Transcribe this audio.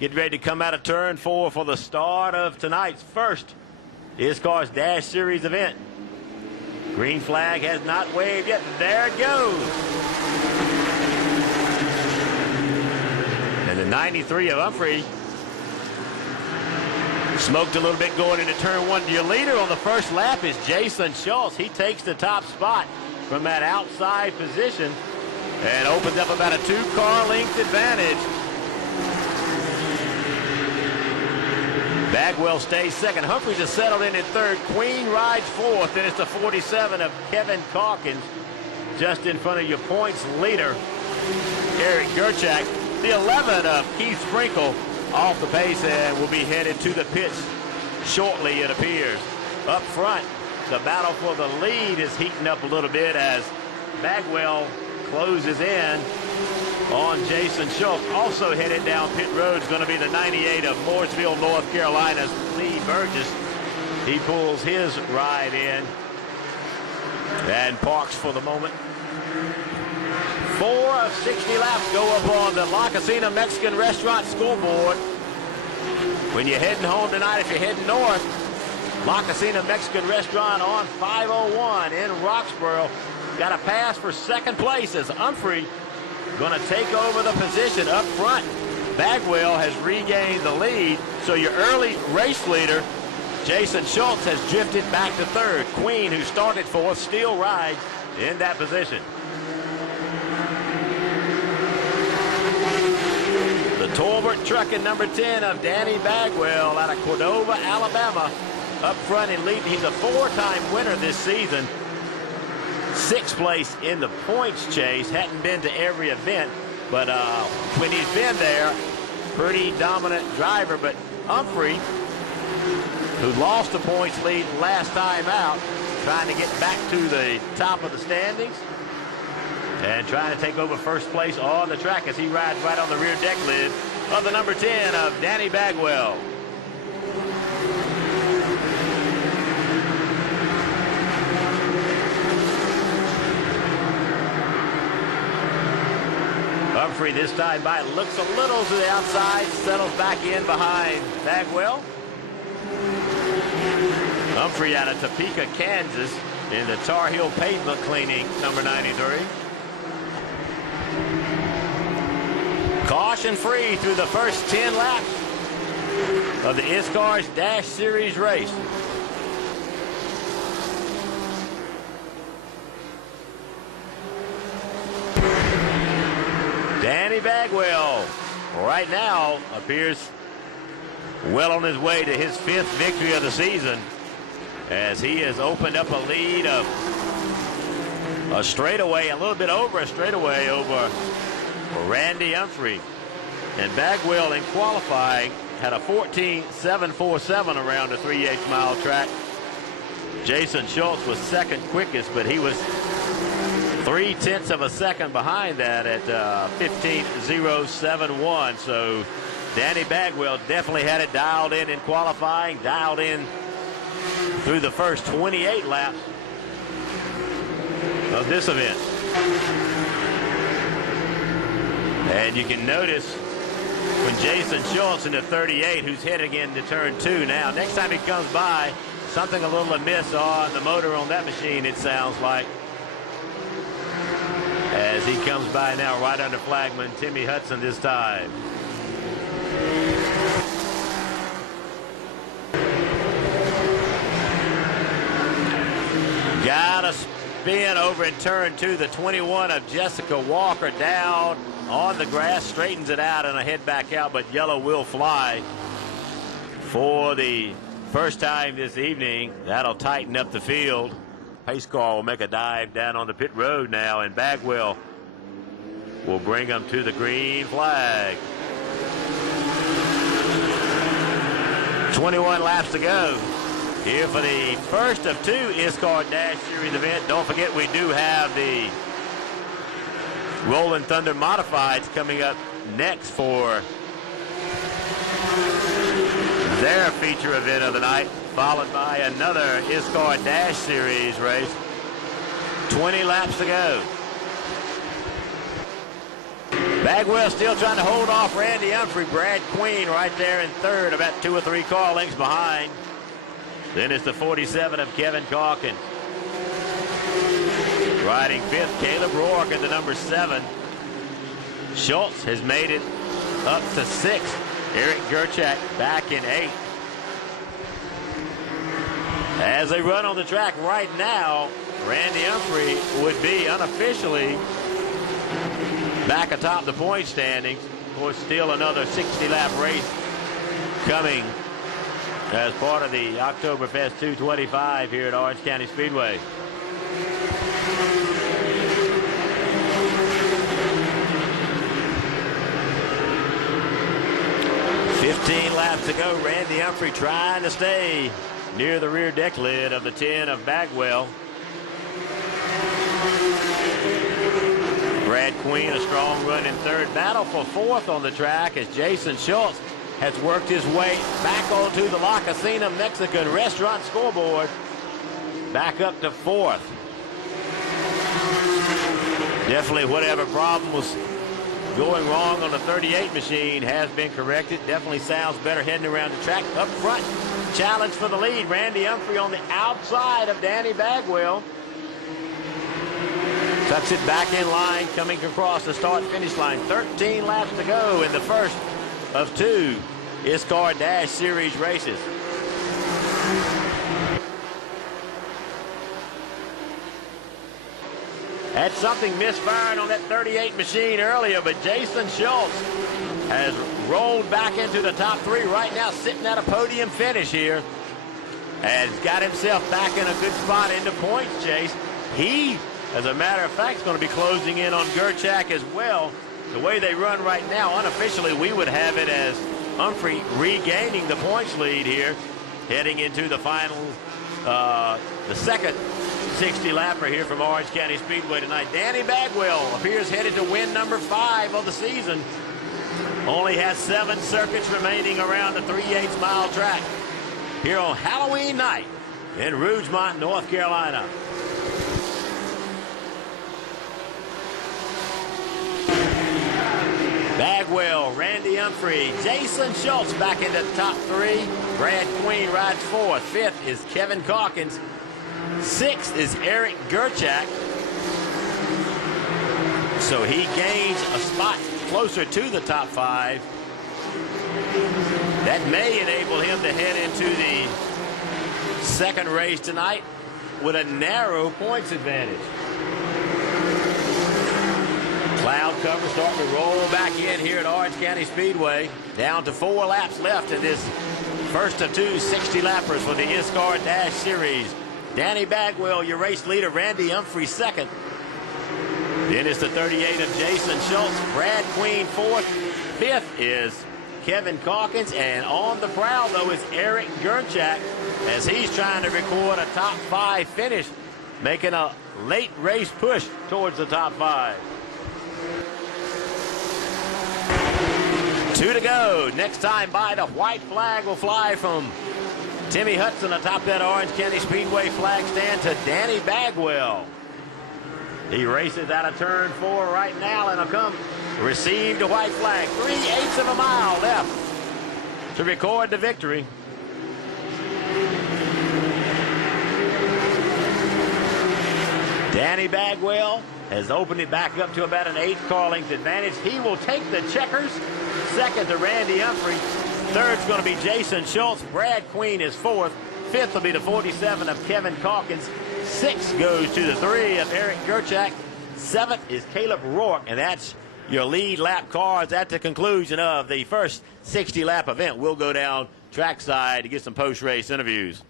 Get ready to come out of turn 4 for the start of tonight's first ISCARS-DASH Series event. Green flag has not waved yet. There it goes. And the 93 of Humphrey smoked a little bit going into turn 1. Your leader on the first lap is Jason Schultz. He takes the top spot from that outside position and opens up about a 2-car length advantage. Bagwell stays second. Humphreys has settled in third. Queen rides fourth. Then it's the 47 of Kevin Calkins just in front of your points leader, Eric Gerchak. The 11 of Keith Sprinkle off the pace and will be headed to the pits shortly, it appears. Up front, the battle for the lead is heating up a little bit as Bagwell closes in on Jason Schultz. Also headed down pit road is going to be the 98 of Mooresville, North Carolina's Lee Burgess. He pulls his ride in and parks for the moment. 4 of 60 laps go up on the La Casina Mexican Restaurant scoreboard. When you're heading home tonight, if you're heading north, La Casina Mexican Restaurant on 501 in Roxborough. Got a pass for second place as Humphrey going to take over the position up front. Bagwell has regained the lead, so your early race leader, Jason Schultz, has drifted back to third. Queen, who started fourth, still rides in that position. The Tolbert trucking number 10 of Danny Bagwell out of Cordova, Alabama, up front and leading. He's a 4-time winner this season. 6th place in the points chase. Hadn't been to every event, but when he's been there, pretty dominant driver. But Humphrey, who lost the points lead last time out, trying to get back to the top of the standings and trying to take over first place on the track as he rides right on the rear deck lid of the number 10 of Danny Bagwell. Humphrey this time by looks a little to the outside, settles back in behind Bagwell. Humphrey out of Topeka, Kansas in the Tar Heel pavement cleaning number 93. Caution free through the first 10 laps of the ISCARS-DASH Series race. Danny Bagwell right now appears well on his way to his 5th victory of the season as he has opened up a lead of a straightaway, a little bit over a straightaway over Randy Humphrey. And Bagwell in qualifying had a 14.747 around the 3/8 mile track. Jason Schultz was second quickest, but he was 0.3 of a second behind that at 15.071. So Danny Bagwell definitely had it dialed in qualifying, dialed in through the first 28 laps of this event. And you can notice when Jason Schultz in the 38, who's heading into turn 2 now, next time he comes by, something a little amiss on the motor on that machine, it sounds like, as he comes by now right under flagman Timmy Hudson this time. Got a spin over in turn 2. The 21 of Jessica Walker down on the grass, straightens it out and a head back out, but yellow will fly for the first time this evening. That'll tighten up the field. Pace car will make a dive down on the pit road now, and Bagwell will bring them to the green flag. 21 laps to go here for the first of 2 ISCAR-DASH Series event. Don't forget, we do have the Rolling Thunder Modifieds coming up next for their feature event of the night, followed by another ISCAR-DASH Series race. 20 laps to go. Bagwell still trying to hold off Randy Humphrey. Brad Queen right there in third, about 2 or 3 car lengths behind. Then it's the 47 of Kevin Calkins. Riding fifth, Caleb Rourke at the number 7. Schultz has made it up to 6. Eric Gerchak back in 8. As they run on the track right now, Randy Humphrey would be unofficially back atop the point standings. Of course, still another 60-lap race coming as part of the Oktoberfest 225 here at Orange County Speedway. "15 laps to go. Randy Humphrey trying to stay near the rear deck lid of the 10 of Bagwell. Brad Queen a strong run in third. Battle for fourth on the track as Jason Schultz has worked his way back onto the La Cocina Mexican restaurant scoreboard. Back up to fourth. Definitely whatever problem was going wrong on the 38 machine has been corrected. Definitely sounds better heading around the track. Up front, challenge for the lead. Randy Humphrey on the outside of Danny Bagwell. Tucks it back in line, coming across the start-finish line. 13 laps to go in the first of 2 ISCAR-DASH Series races. Had something misfiring on that 38 machine earlier, but Jason Schultz has rolled back into the top 3 right now, sitting at a podium finish here. Has got himself back in a good spot in the points chase. He, as a matter of fact, is going to be closing in on Gerchak as well. The way they run right now, unofficially, we would have it as Humphrey regaining the points lead here, heading into the final, the second 60-lapper here from Orange County Speedway tonight. Danny Bagwell appears headed to win number 5 of the season. Only has 7 circuits remaining around the 3/8 mile track here on Halloween night in Rougemont, North Carolina. Bagwell, Randy Humphrey, Jason Schultz back into the top 3. Brad Queen rides 4th. 5th is Kevin Calkins. 6th is Eric Gerchak. So he gains a spot closer to the top 5. That may enable him to head into the second race tonight with a narrow points advantage. Cloud cover starting to roll back in here at Orange County Speedway. Down to 4 laps left in this first of 2 60-lappers for the ISCAR-DASH Series. Danny Bagwell, your race leader. Randy Humphrey, 2nd. Then it's the 38 of Jason Schultz. Brad Queen, 4th. 5th is Kevin Calkins. And on the prowl, though, is Eric Gerchak as he's trying to record a top 5 finish, making a late race push towards the top 5. 2 to go. Next time by, the white flag will fly from Timmy Hudson atop that Orange County Speedway flag stand to Danny Bagwell. He races out of turn 4 right now and will come receive the white flag. 3/8 of a mile left to record the victory. Danny Bagwell has opened it back up to about an 8 car length advantage. He will take the checkers. 2nd to Randy Humphrey. 3rd's going to be Jason Schultz. Brad Queen is 4th. 5th will be the 47 of Kevin Calkins. 6th goes to the 3 of Eric Gerchak. 7th is Caleb Rourke. And that's your lead lap cars at the conclusion of the first 60-lap event. We'll go down trackside to get some post-race interviews.